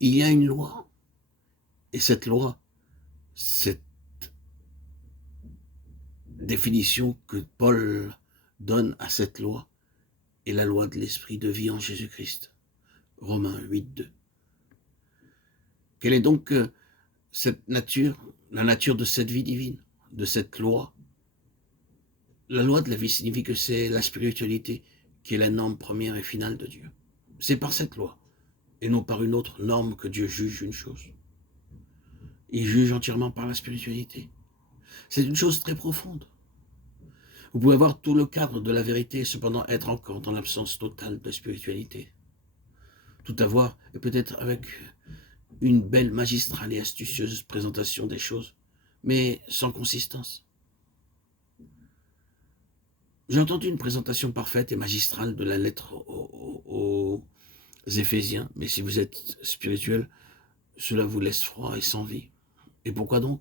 Il y a une loi, et cette loi, cette définition que Paul donne à cette loi, est la loi de l'esprit de vie en Jésus-Christ. Romains 8:2. Quelle est donc cette nature, la nature de cette vie divine, de cette loi? La loi de la vie signifie que c'est la spiritualité qui est la norme première et finale de Dieu. C'est par cette loi, et non par une autre norme, que Dieu juge une chose. Il juge entièrement par la spiritualité. C'est une chose très profonde. Vous pouvez avoir tout le cadre de la vérité et cependant être encore dans l'absence totale de spiritualité. Tout avoir, et peut-être avec une belle, magistrale et astucieuse présentation des choses, mais sans consistance. J'ai entendu une présentation parfaite et magistrale de la lettre aux Éphésiens, mais si vous êtes spirituel, cela vous laisse froid et sans vie. Et pourquoi donc?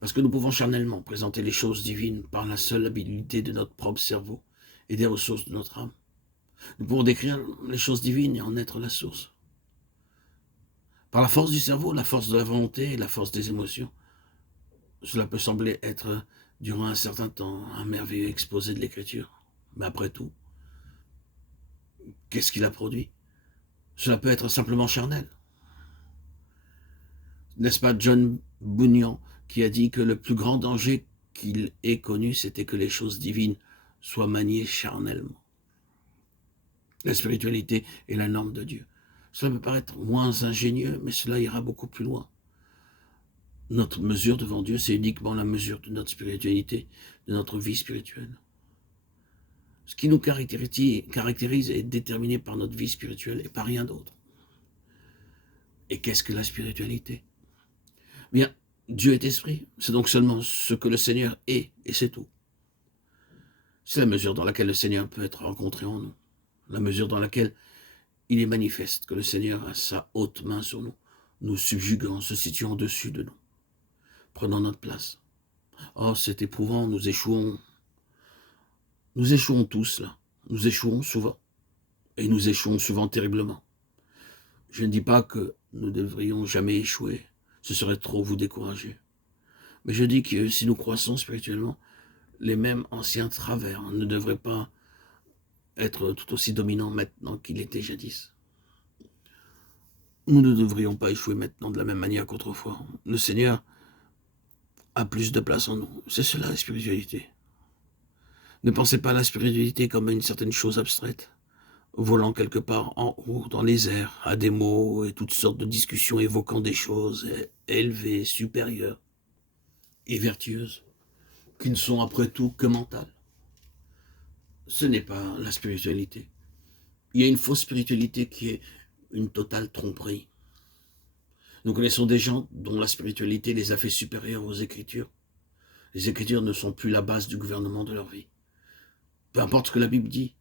Parce que nous pouvons charnellement présenter les choses divines par la seule habilité de notre propre cerveau et des ressources de notre âme. Nous pouvons décrire les choses divines et en être la source. Par la force du cerveau, la force de la volonté et la force des émotions. Cela peut sembler être, durant un certain temps, un merveilleux exposé de l'écriture. Mais après tout, qu'est-ce qu'il a produit? Cela peut être simplement charnel. N'est-ce pas John Bunyan qui a dit que le plus grand danger qu'il ait connu, c'était que les choses divines soient maniées charnellement. La spiritualité est la norme de Dieu. Cela peut paraître moins ingénieux, mais cela ira beaucoup plus loin. Notre mesure devant Dieu, c'est uniquement la mesure de notre spiritualité, de notre vie spirituelle. Ce qui nous caractérise est déterminé par notre vie spirituelle et par rien d'autre. Et qu'est-ce que la spiritualité? Bien, Dieu est esprit, c'est donc seulement ce que le Seigneur est, et c'est tout. C'est la mesure dans laquelle le Seigneur peut être rencontré en nous, la mesure dans laquelle il est manifeste que le Seigneur a sa haute main sur nous, nous subjuguant, se situant au-dessus de nous, prenant notre place. Oh, c'est éprouvant, nous échouons tous là, nous échouons souvent, et nous échouons souvent terriblement. Je ne dis pas que nous ne devrions jamais échouer, ce serait trop vous décourager. Mais je dis que si nous croissons spirituellement, les mêmes anciens travers ne devraient pas être tout aussi dominants maintenant qu'il était jadis. Nous ne devrions pas échouer maintenant de la même manière qu'autrefois. Le Seigneur a plus de place en nous. C'est cela la spiritualité. Ne pensez pas à la spiritualité comme à une certaine chose abstraite, volant quelque part en haut dans les airs, à des mots et toutes sortes de discussions évoquant des choses élevées, supérieures et vertueuses, qui ne sont après tout que mentales. Ce n'est pas la spiritualité. Il y a une fausse spiritualité qui est une totale tromperie. Nous connaissons des gens dont la spiritualité les a fait supérieurs aux Écritures. Les Écritures ne sont plus la base du gouvernement de leur vie. Peu importe ce que la Bible dit.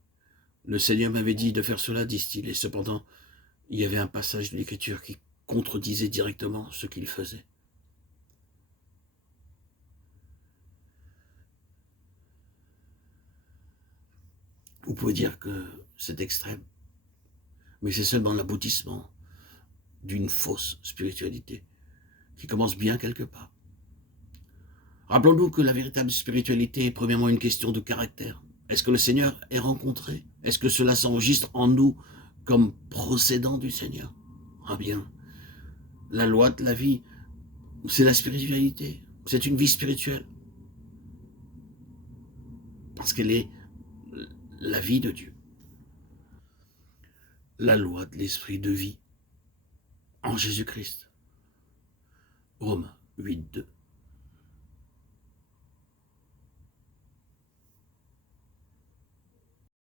Le Seigneur m'avait dit de faire cela, disent-ils, et cependant, il y avait un passage de l'Écriture qui contredisait directement ce qu'il faisait. Vous pouvez dire que c'est extrême, mais c'est seulement l'aboutissement d'une fausse spiritualité qui commence bien quelque part. Rappelons-nous que la véritable spiritualité est premièrement une question de caractère. Est-ce que le Seigneur est rencontré? Est-ce que cela s'enregistre en nous comme procédant du Seigneur? Ah bien, la loi de la vie, c'est la spiritualité. C'est une vie spirituelle. Parce qu'elle est la vie de Dieu. La loi de l'esprit de vie en Jésus-Christ. Romains 8:2.